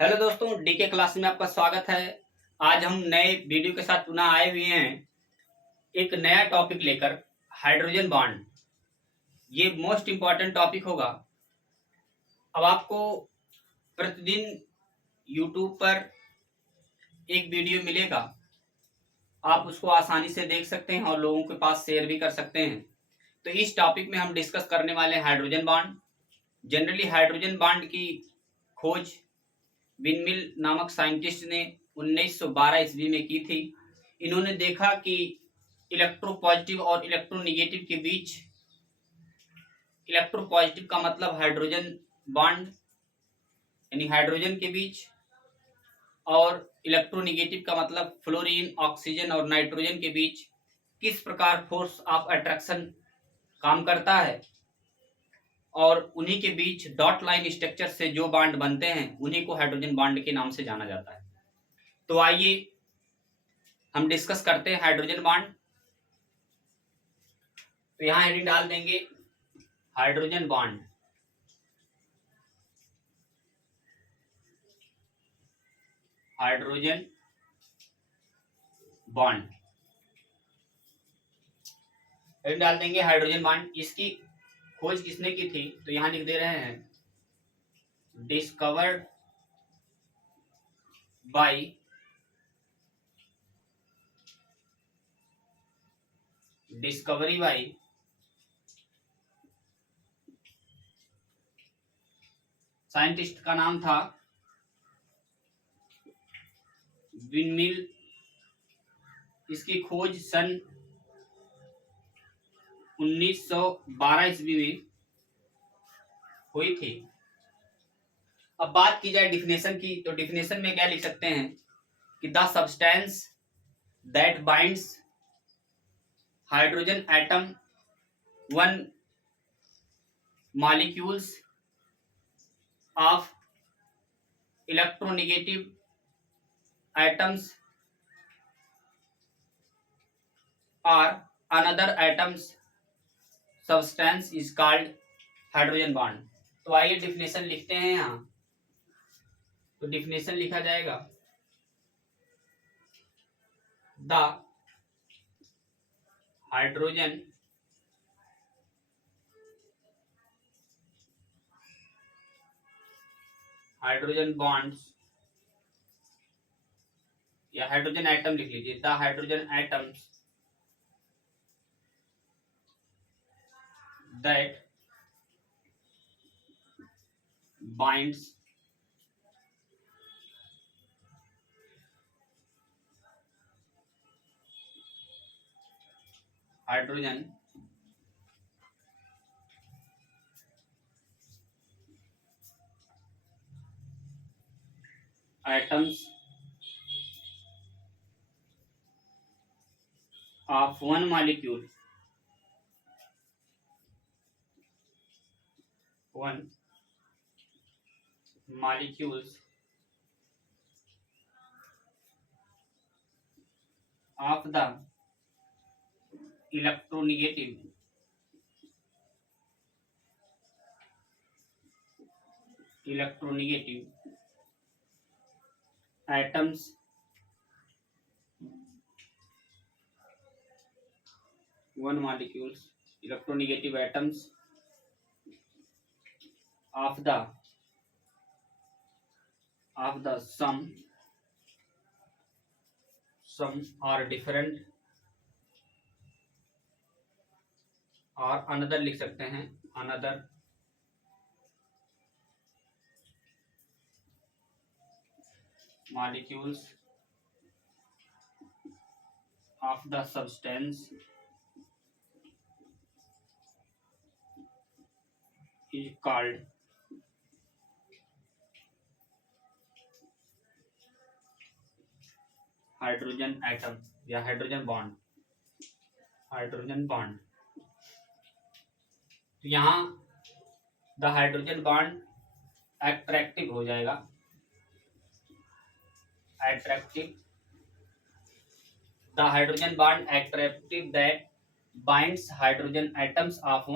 Hello दोस्तों, DK class में आपका स्वागत है। आज हम नए वीडियो के साथ पुनः आए हुए हैं, एक नया टॉपिक लेकर। हाइड्रोजन बॉन्ड, ये मोस्ट इम्पॉर्टेंट टॉपिक होगा। अब आपको प्रतिदिन यूट्यूब पर एक वीडियो मिलेगा, आप उसको आसानी से देख सकते हैं और लोगों के पास शेयर भी कर सकते हैं। तो इस टॉपिक में हम डिस्कस करने वाले हैं hydrogen bond. Generally hydrogen bond की खोज विनमिल नामक साइंटिस्ट ने 1912 ईस्वी में की थी। इन्होंने देखा कि इलेक्ट्रो पॉजिटिव और इलेक्ट्रो निगेटिव के बीच, इलेक्ट्रो पॉजिटिव का मतलब हाइड्रोजन बॉन्ड यानी हाइड्रोजन के बीच, और इलेक्ट्रो निगेटिव का मतलब फ्लोरीन, ऑक्सीजन और नाइट्रोजन के बीच किस प्रकार फोर्स ऑफ अट्रैक्शन काम करता है, और उन्हीं के बीच डॉट लाइन स्ट्रक्चर से जो बॉन्ड बनते हैं उन्हीं को हाइड्रोजन बॉन्ड के नाम से जाना जाता है। तो आइए हम डिस्कस करते हैं हाइड्रोजन बॉन्ड। तो यहां हेडिंग डाल देंगे hydrogen bond. Hydrogen bond heading डाल देंगे हाइड्रोजन बॉन्ड। इसकी खोज किसने की थी, तो यहां लिख दे रहे हैं discovered by discovery by scientist का नाम था विनमिल। इसकी खोज सन 1912 ईस्वी में हुई थी। अब बात की जाए डिफिनेशन की, तो डिफिनेशन में क्या लिख सकते हैं कि the substance that binds hydrogen atom one molecules of electronegative atoms or another atoms substance is called hydrogen bond। तो आइए डिफिनेशन लिखते हैं यहाँ। तो डिफिनेशन लिखा जाएगा द हाइड्रोजन बॉन्ड्स, या हाइड्रोजन एटम लिख लीजिए, the hydrogen atoms that binds hydrogen atoms of one molecule molecules of the electronegative atoms one molecules electronegative atoms of the some are different, और another लिख सकते हैं, another molecules of the substance is called hydrogen atom या hydrogen bond. तो यहाँ the hydrogen bond attractive हो जाएगा, the hydrogen bond attractive that binds hydrogen atoms of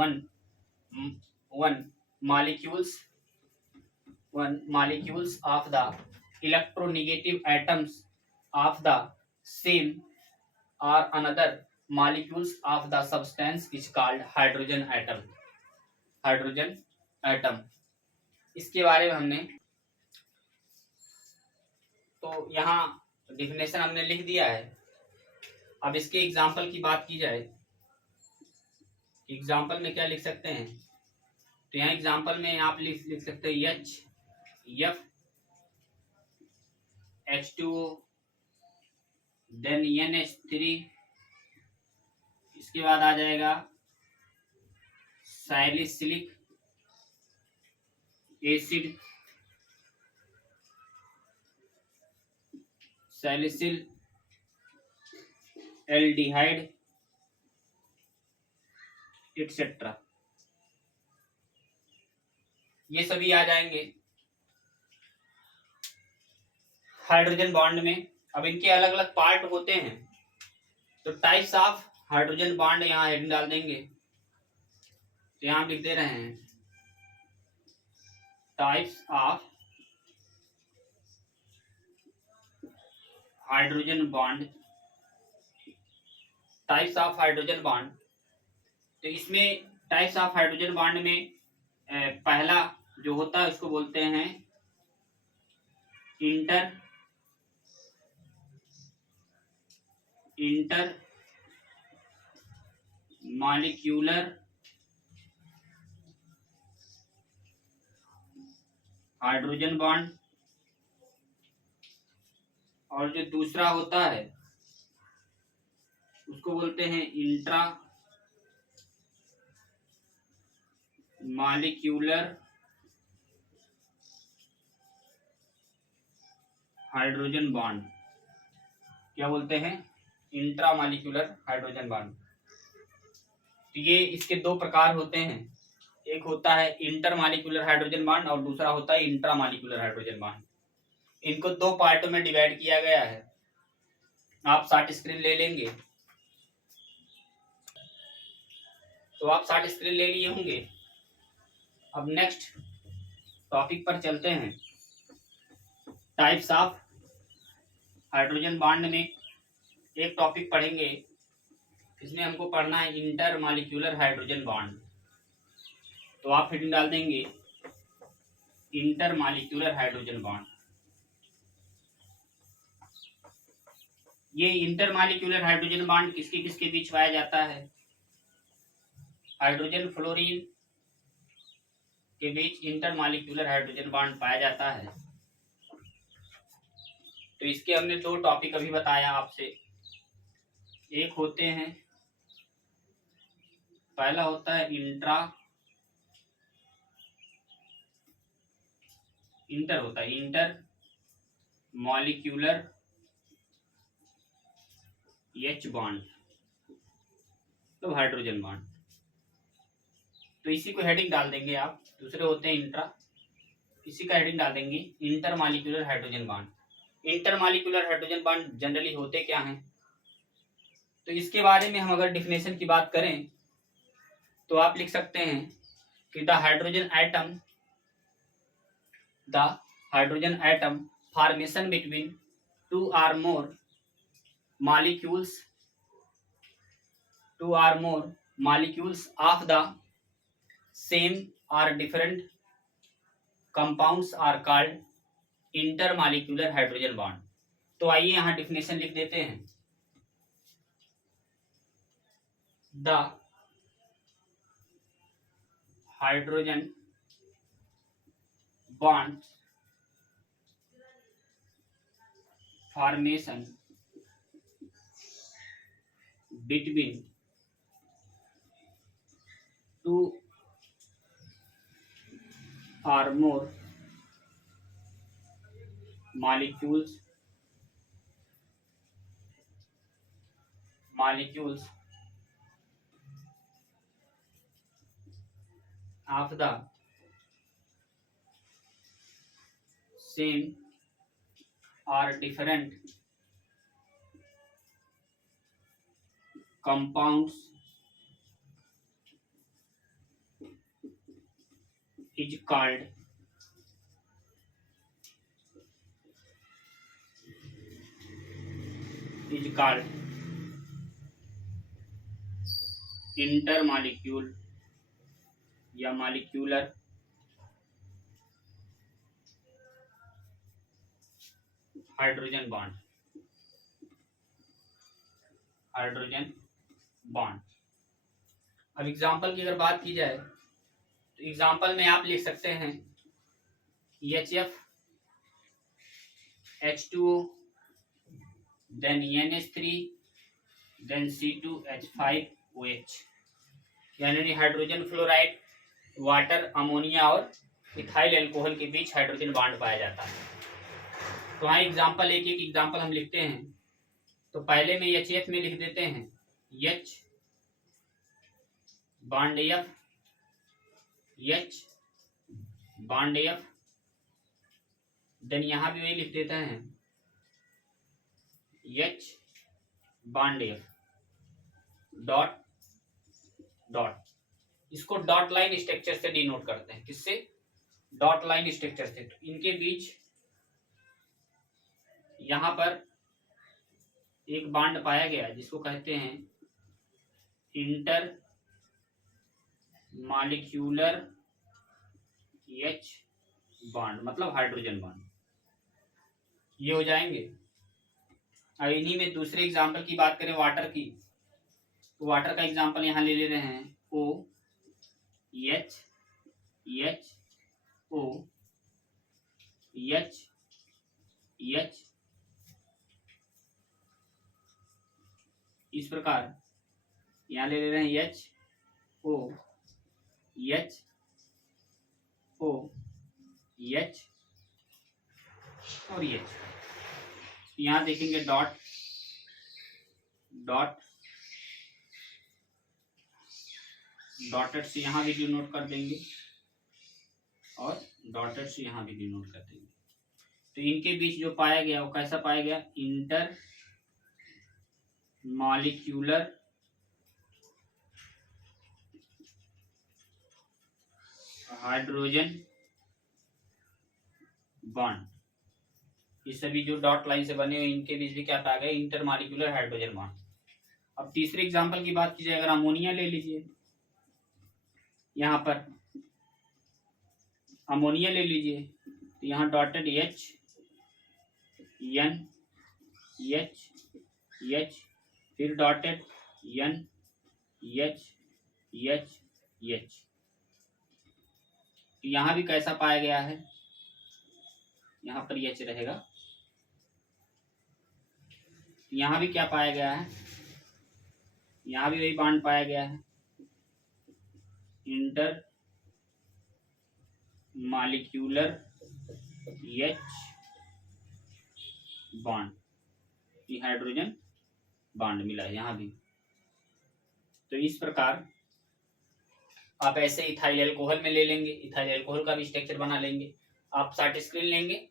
one molecules one molecules of the electronegative atoms of the same or another molecules of the substance is called hydrogen atom. Hydrogen atom, इसके बारे में हमने तो यहाँ definition हमने लिख दिया है। अब इसके एग्जाम्पल की बात की जाए, एग्जाम्पल में क्या लिख सकते हैं, तो यहाँ एग्जाम्पल में आप लिख सकते हैं एफ H2O, देन NH3, इसके बाद आ जाएगा salicylic acid, salicyl aldehyde etcetera, ये सभी आ जाएंगे हाइड्रोजन बॉन्ड में। अब इनके अलग अलग पार्ट होते हैं, तो टाइप्स ऑफ हाइड्रोजन बॉन्ड यहाँ हेडिंग डाल देंगे, तो यहाँ लिख दे रहे हैं types of hydrogen bond, types of hydrogen bond. तो इसमें टाइप्स ऑफ हाइड्रोजन बॉन्ड में पहला जो होता है उसको बोलते हैं इंटर मॉलिक्यूलर हाइड्रोजन बॉन्ड, और जो दूसरा होता है उसको बोलते हैं इंट्रा मॉलिक्यूलर हाइड्रोजन बॉन्ड। क्या बोलते हैं? Intra molecular hydrogen bond. तो ये इसके दो प्रकार होते हैं, एक होता है इंटर मॉलिक्यूलर हाइड्रोजन बॉन्ड और दूसरा होता है इंट्रा मॉलिक्यूलर हाइड्रोजन बॉन्ड। इनको दो पार्टों में डिवाइड किया गया है। आप शॉर्ट स्क्रीन ले लेंगे, तो आप शॉर्ट स्क्रीन ले लिए होंगे। अब नेक्स्ट टॉपिक पर चलते हैं। टाइप्स ऑफ हाइड्रोजन बॉन्ड में एक टॉपिक पढ़ेंगे, इसमें हमको पढ़ना है इंटर मॉलिक्यूलर हाइड्रोजन बॉन्ड। तो आप हेडिंग डाल देंगे इंटर मॉलिक्यूलर हाइड्रोजन बॉन्ड। ये इंटर मॉलिक्यूलर हाइड्रोजन बॉन्ड किसके किसके बीच पाया जाता है? हाइड्रोजन फ्लोरीन के बीच इंटर मॉलिक्यूलर हाइड्रोजन बॉन्ड पाया जाता है। तो इसके हमने दो टॉपिक अभी बताया आपसे। एक होते हैं, पहला होता है इंटर मॉलिक्यूलर H बॉन्ड, तो हाइड्रोजन बॉन्ड। तो इसी को हेडिंग डाल देंगे आप। दूसरे होते हैं इंट्रा, इसी का हेडिंग डाल देंगे inter molecular hydrogen bond. Inter molecular hydrogen bond generally होते क्या हैं, तो इसके बारे में हम अगर डिफिनेशन की बात करें तो आप लिख सकते हैं कि the hydrogen atom formation between two or more molecules of the same or different compounds are called intermolecular hydrogen bond। तो आइए यहाँ डिफिनेशन लिख देते हैं। The hydrogen bond formation between two or more molecules of the same or different compounds is called is called intermolecule या molecular hydrogen bond. Hydrogen bond. अब example की अगर बात की जाए तो एग्जाम्पल में आप लिख सकते हैं HF H2O then NH3 then C2H5OH, यानी हाइड्रोजन फ्लोराइड, वाटर, अमोनिया और इथाइल अल्कोहल के बीच हाइड्रोजन बॉन्ड पाया जाता है। तो यहाँ एग्जाम्पल एक एक एग्जाम्पल हम लिखते हैं। तो पहले में HF में लिख देते हैं H bond F, H bond F, then यहाँ भी वही लिख देते हैं H bond F, dot dot. इसको डॉट लाइन स्ट्रक्चर से डिनोट करते हैं। किससे? डॉट लाइन स्ट्रक्चर से। तो इनके बीच यहां पर एक बॉन्ड पाया गया जिसको कहते हैं इंटर मॉलिक्यूलर H बॉन्ड, मतलब हाइड्रोजन बॉन्ड। ये हो जाएंगे। अब इन्हीं में दूसरे एग्जाम्पल की बात करें वाटर की, तो वाटर का एग्जाम्पल यहाँ ले रहे हैं OH HO H इस प्रकार यहाँ ले रहे हैं HO HO H और H। यहाँ देखेंगे डॉट डॉट डॉटेड से यहाँ भी डिनोट कर देंगे और डॉटेड से यहाँ भी डिनोट कर देंगे। तो इनके बीच जो पाया गया वो कैसा पाया गया? Inter molecular hydrogen bond. ये सभी जो डॉट लाइन से बने हुए इनके बीच भी क्या पाया गया? Inter molecular hydrogen bond. अब तीसरे एग्जांपल की बात की जाए, अगर अमोनिया ले लीजिए, यहाँ पर अमोनिया ले लीजिए, तो यहाँ dotted H N H H, फिर dotted N H H H। यहाँ भी कैसा पाया गया है? यहाँ पर H रहेगा। यहाँ भी क्या पाया गया है? यहाँ भी वही बॉन्ड पाया गया है, inter molecular H bond, hydrogen bond मिला है यहाँ भी। तो इस प्रकार आप ऐसे इथाइल अल्कोहल में ले लेंगे, इथाइल अल्कोहल का भी स्ट्रक्चर बना लेंगे। आप शॉर्ट स्क्रीन लेंगे।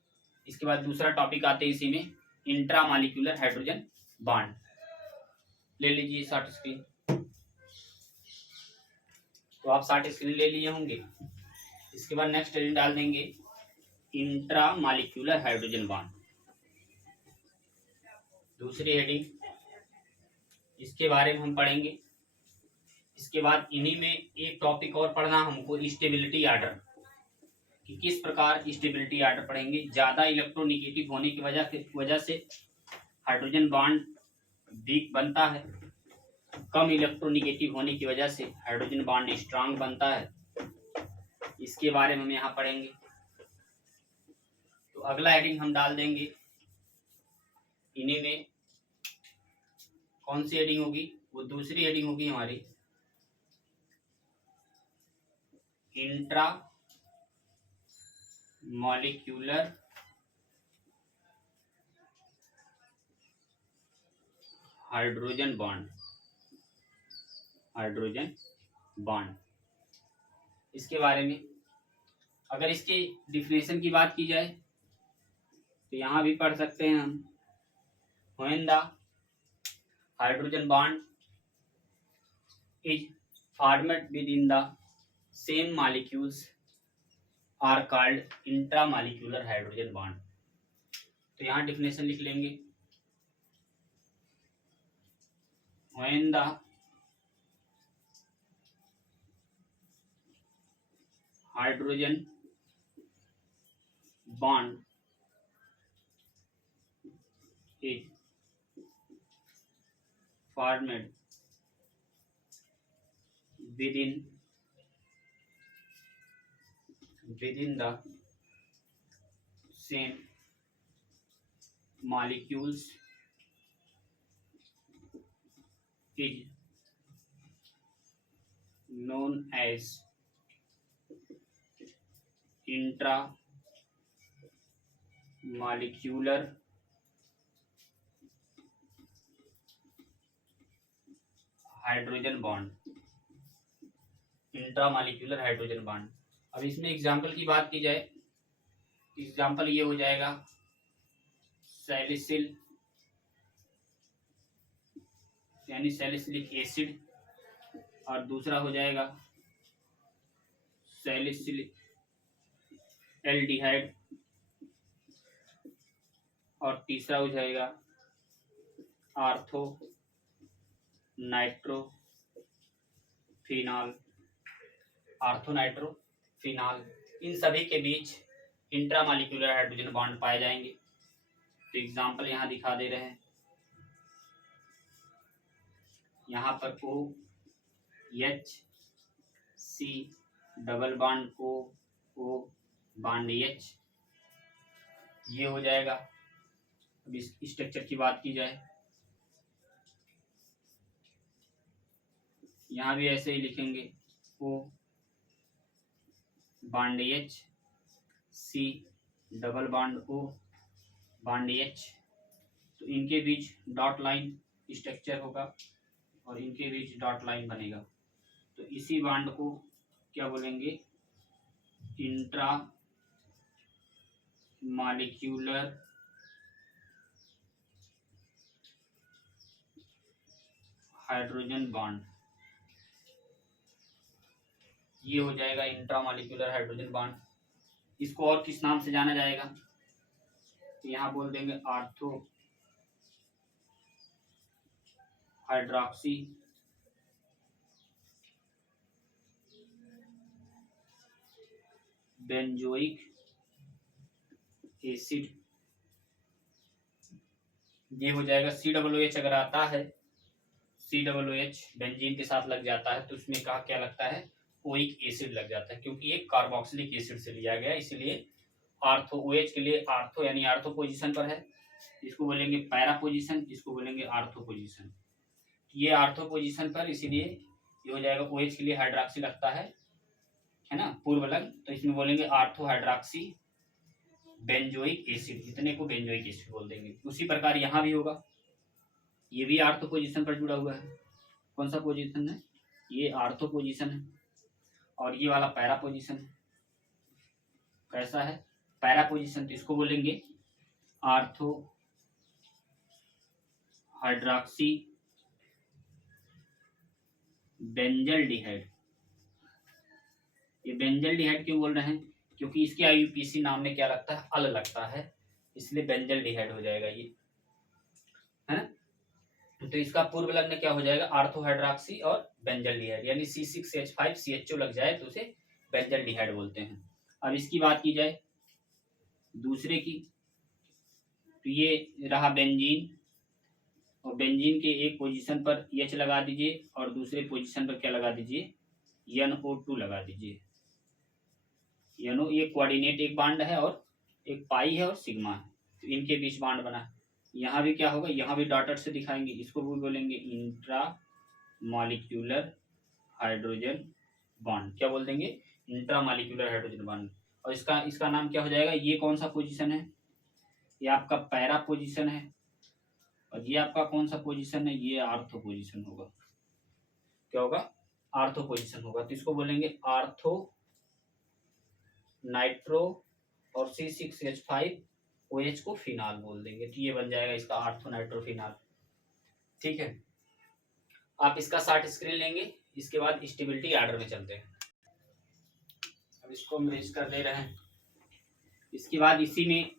इसके बाद दूसरा टॉपिक आते हैं इसी में, इंट्रा मॉलिक्यूलर हाइड्रोजन बॉन्ड। ले लीजिए शॉर्ट स्क्रीन। तो आप शॉर्ट स्क्रीन ले लिए होंगे। इसके बाद नेक्स्ट हेडिंग डाल देंगे इंट्रा मॉलिक्यूलर हाइड्रोजन बॉन्ड। दूसरी हेडिंग, इसके बारे में हम पढ़ेंगे। इसके बाद इन्हीं में एक टॉपिक और पढ़ना हमको, स्टेबिलिटी ऑर्डर, कि किस प्रकार स्टेबिलिटी ऑर्डर पढ़ेंगे। ज्यादा इलेक्ट्रोनिगेटिव होने की वजह से हाइड्रोजन बॉन्ड वीक बनता है, कम इलेक्ट्रोनिगेटिव होने की वजह से हाइड्रोजन बॉन्ड स्ट्रांग बनता है। इसके बारे में हम यहाँ पढ़ेंगे। तो अगला हेडिंग हम डाल देंगे इन्हीं में। कौन सी हेडिंग होगी? वो दूसरी हेडिंग होगी हमारी intra molecular hydrogen bond. Hydrogen bond, इसके बारे में अगर इसके डिफिनेशन की बात की जाए तो यहाँ भी पढ़ सकते हैं हम, when the hydrogen bond is formed within the same molecules are called intramolecular hydrogen bond. तो यहाँ डिफिनेशन लिख लेंगे, when the hydrogen bond is formed within the same molecules is known as intramolecular hydrogen bond. Intramolecular hydrogen bond. अब इसमें example की बात की जाए, एग्जांपल ये हो जाएगा सैलिसिल यानी सैलिसिलिक एसिड, और दूसरा हो जाएगा सैलिसिलिक एल्डिहाइड, और तीसरा हो जाएगा आर्थो नाइट्रोफिनॉल। इन सभी के बीच इंट्रामॉलिक्यूलर हाइड्रोजन बॉन्ड पाए जाएंगे। तो एग्जांपल यहाँ दिखा दे रहे हैं, यहाँ पर OH double bond O bond H, ये हो जाएगा। अब इस स्ट्रक्चर की बात की जाए, यहाँ भी ऐसे ही लिखेंगे O bond H, C double bond O bond H। तो इनके बीच डॉट लाइन स्ट्रक्चर होगा और इनके बीच डॉट लाइन बनेगा। तो इसी बॉन्ड को क्या बोलेंगे, इंट्रा मॉलिक्यूलर हाइड्रोजन बॉन्ड। ये हो जाएगा इंट्रामॉलिक्यूलर हाइड्रोजन बॉन्ड। इसको और किस नाम से जाना जाएगा, तो यहाँ बोल देंगे आर्थो हाइड्रॉक्सी बेंजोइक एसिड। ये हो जाएगा COOH। अगर आता है COOH बेंजीन के साथ लग जाता है तो उसमें कहा क्या लगता है, ओइक एसिड लग जाता है, क्योंकि एक कार्बोक्सिलिक एसिड से लिया गया, इसलिए आर्थो OH के लिए आर्थो यानी आर्थो पोजीशन पर है, इसको बोलेंगे पैरा पोजीशन, इसको बोलेंगे आर्थो पोजीशन। ये आर्थो पोजीशन पर, इसीलिए ये हो जाएगा OH के लिए हाइड्रॉक्सी लगता है ना, पूर्व लग, तो इसमें बोलेंगे आर्थो हाइड्रॉक्सी बेंजोइक एसिड, इतने को बेंजोइक एसिड बोल देंगे। उसी प्रकार यहाँ भी होगा, ये भी आर्थो पोजीशन पर जुड़ा हुआ है। कौन सा पोजीशन है, ये आर्थो पोजीशन है, और ये वाला पैरा पोजीशन है। कैसा है, पैरा पोजीशन, तो इसको बोलेंगे आर्थो हाइड्रॉक्सी बेंजल्डिहाइड। ये बेंजल्डिहाइड क्यों बोल रहे हैं, क्योंकि इसके IUPAC नाम में क्या लगता है, अल लगता है, इसलिए बेंजल्डिहाइड हो जाएगा ये, है ना। तो इसका पूर्व लग्न क्या हो जाएगा, आर्थो हाइड्रॉक्सी और बेंजल्डिहाइड, यानी C6H5CHO लग जाए तो उसे बेंजल्डिहाइड बोलते हैं। अब इसकी बात की जाए दूसरे की, तो ये रहा बेंजीन, और बेंजीन के एक पोजीशन पर H लगा दीजिए और दूसरे पोजीशन पर क्या लगा दीजिए, NO2 लगा दीजिए। NO ये कोऑर्डिनेट एक बॉन्ड है और एक पाई है और सिग्मा है, तो इनके बीच बॉन्ड बना। यहाँ भी क्या होगा, यहाँ भी डॉटेड से दिखाएंगे, इसको भी बोलेंगे इंट्रा मॉलिक्यूलर हाइड्रोजन बॉन्ड। क्या बोल देंगे, इंट्रा मॉलिक्यूलर हाइड्रोजन बॉन्ड। और इसका नाम क्या हो जाएगा, ये कौन सा पोजीशन है, ये आपका पैरा पोजीशन है, और ये आपका कौन सा पोजीशन है, ये आर्थो पोजीशन होगा। क्या होगा, आर्थो पोजीशन होगा। तो इसको बोलेंगे आर्थो नाइट्रो, और C6H5OH को फिनाल बोल देंगे, तो ये बन जाएगा इसका आर्थो नाइट्रोफिनाल। ठीक है, आप इसका शॉर्ट स्क्रीन लेंगे, इसके बाद स्टेबिलिटी आर्डर में चलते हैं। अब इसको हम रेज कर दे रहे हैं। इसके बाद इसी में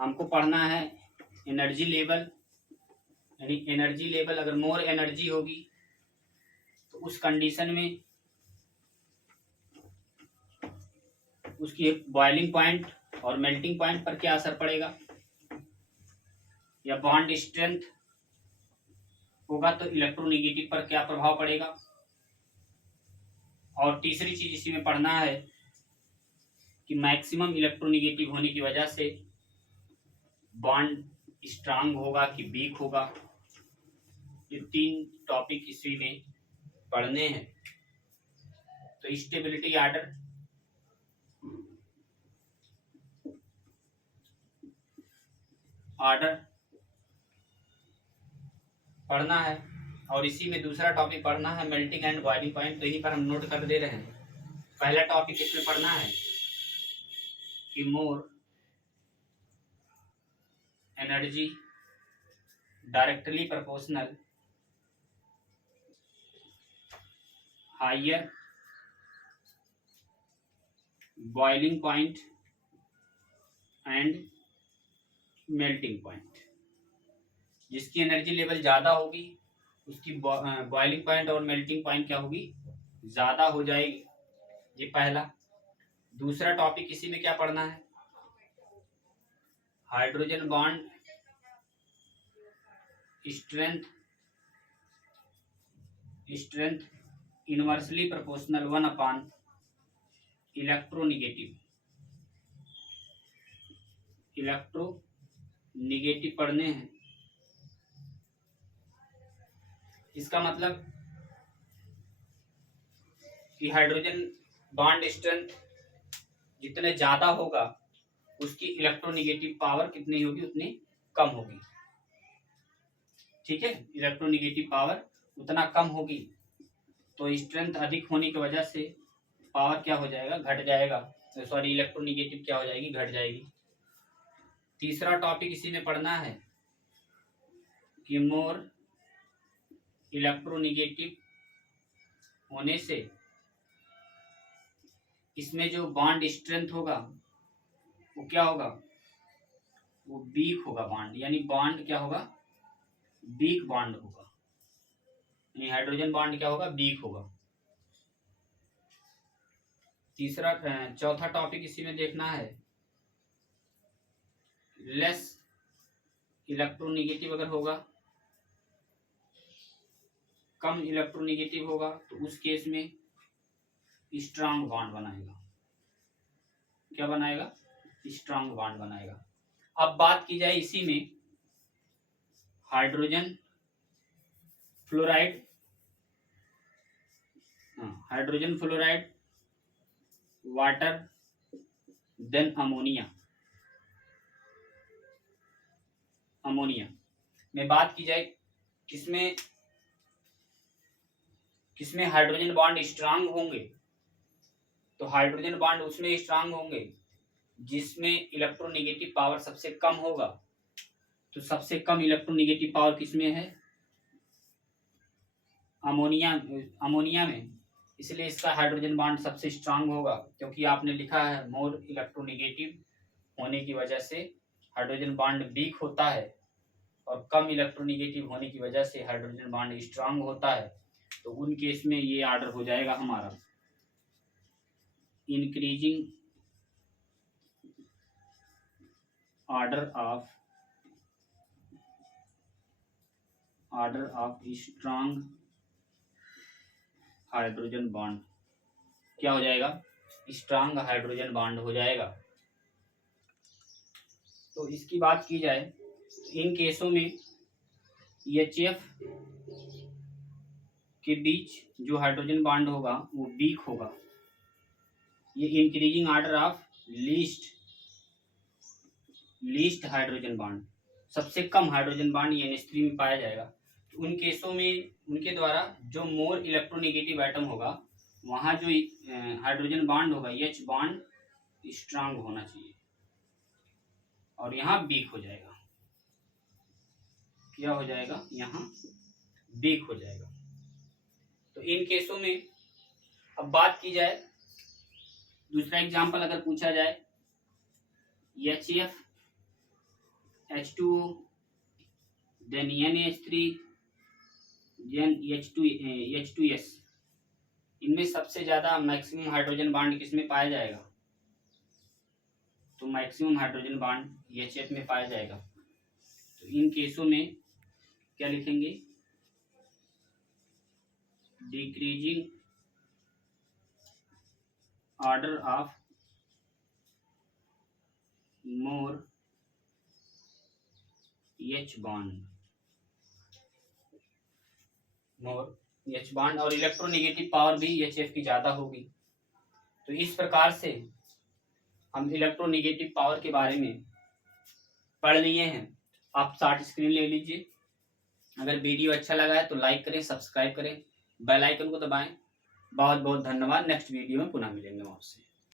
हमको पढ़ना है एनर्जी लेवल, यानी एनर्जी लेवल अगर मोर एनर्जी होगी तो उस कंडीशन में उसकी बॉइलिंग पॉइंट और मेल्टिंग पॉइंट पर क्या असर पड़ेगा, या बॉन्ड स्ट्रेंथ होगा तो इलेक्ट्रोनेगेटिव पर क्या प्रभाव पड़ेगा। और तीसरी चीज इसी में पढ़ना है कि मैक्सिमम इलेक्ट्रोनेगेटिव होने की वजह से बॉन्ड स्ट्रांग होगा कि वीक होगा। ये 3 टॉपिक इसी में पढ़ने हैं। तो स्टेबिलिटी ऑर्डर पढ़ना है, और इसी में दूसरा टॉपिक पढ़ना है मेल्टिंग एंड बॉइलिंग पॉइंट। तो यहीं पर हम नोट कर दे रहे हैं। पहला टॉपिक इसमें पढ़ना है कि more energy directly proportional higher boiling point and melting point. जिसकी एनर्जी लेवल ज़्यादा होगी उसकी बॉइलिंग पॉइंट और मेल्टिंग पॉइंट क्या होगी, ज़्यादा हो जाएगी। ये पहला। दूसरा टॉपिक इसी में क्या पढ़ना है, hydrogen bond strength inversely proportional 1/, electronegative पढ़ने हैं। इसका मतलब कि हाइड्रोजन बॉन्ड स्ट्रेंथ जितने ज्यादा होगा उसकी इलेक्ट्रोनेगेटिव पावर कितनी होगी, उतनी कम होगी। ठीक है, इलेक्ट्रोनेगेटिव पावर उतना कम होगी तो स्ट्रेंथ अधिक होने की वजह से पावर क्या हो जाएगा, घट जाएगा। सॉरी, इलेक्ट्रोनेगेटिव क्या हो जाएगी, घट जाएगी। तीसरा टॉपिक इसी में पढ़ना है कि मोर इलेक्ट्रोनेगेटिव होने से इसमें जो बॉन्ड स्ट्रेंथ होगा वो क्या होगा, वो वीक होगा बॉन्ड। यानी बॉन्ड क्या होगा, वीक बॉन्ड होगा। यानी हाइड्रोजन बॉन्ड क्या होगा, वीक होगा। चौथा टॉपिक इसी में देखना है, लेस इलेक्ट्रोनेगेटिव अगर होगा, कम इलेक्ट्रोनेगेटिव होगा तो उस केस में स्ट्रांग बॉन्ड बनाएगा। क्या बनाएगा, स्ट्रांग बॉन्ड बनाएगा। अब बात की जाए इसी में hydrogen fluoride, water then ammonia में बात की जाए किसमें हाइड्रोजन बॉन्ड स्ट्रांग होंगे, तो हाइड्रोजन बॉन्ड उसमें स्ट्रांग होंगे जिसमें इलेक्ट्रोनेगेटिव पावर सबसे कम होगा। तो सबसे कम इलेक्ट्रोनेगेटिव पावर किसमें है, अमोनिया में। इसलिए इसका हाइड्रोजन बॉन्ड सबसे स्ट्रांग होगा, क्योंकि आपने लिखा है मोर इलेक्ट्रोनेगेटिव होने की वजह से हाइड्रोजन बॉन्ड वीक होता है और कम इलेक्ट्रोनेगेटिव होने की वजह से हाइड्रोजन बॉन्ड स्ट्रांग होता है। तो उन केस में ये ऑर्डर हो जाएगा हमारा increasing order of strong hydrogen bond. क्या हो जाएगा, स्ट्रांग हाइड्रोजन बॉन्ड हो जाएगा। तो इसकी बात की जाए तो इन केसों में EHF के बीच जो हाइड्रोजन बॉन्ड होगा वो वीक होगा। ये increasing order of least hydrogen bond, सबसे कम हाइड्रोजन बॉन्ड NH3 में पाया जाएगा। तो उन केसों में उनके द्वारा जो मोर इलेक्ट्रोनेगेटिव एटम होगा वहाँ जो हाइड्रोजन बॉन्ड होगा H बॉन्ड स्ट्रांग होना चाहिए और यहाँ वीक हो जाएगा। क्या हो जाएगा, यहाँ वीक हो जाएगा। तो इन केसों में अब बात की जाए, दूसरा एग्जांपल अगर पूछा जाए HF H2O then NH3, then H2S। इनमें सबसे ज्यादा मैक्सिमम हाइड्रोजन बॉन्ड किसमें पाया जाएगा? तो मैक्सिमम हाइड्रोजन बॉन्ड HF में पाया जाएगा। तो इन केसों में क्या लिखेंगे? Decreasing order of more H bond, more H bond, और इलेक्ट्रोनेगेटिव पावर भी HF की ज्यादा होगी। तो इस प्रकार से हम इलेक्ट्रोनेगेटिव पावर के बारे में पढ़ लिए हैं। आप शॉर्ट स्क्रीन ले लीजिए। अगर वीडियो अच्छा लगा है तो लाइक करें, सब्सक्राइब करें, बेल आइकन को दबाएं। बहुत बहुत धन्यवाद। नेक्स्ट वीडियो में पुनः मिलेंगे आपसे।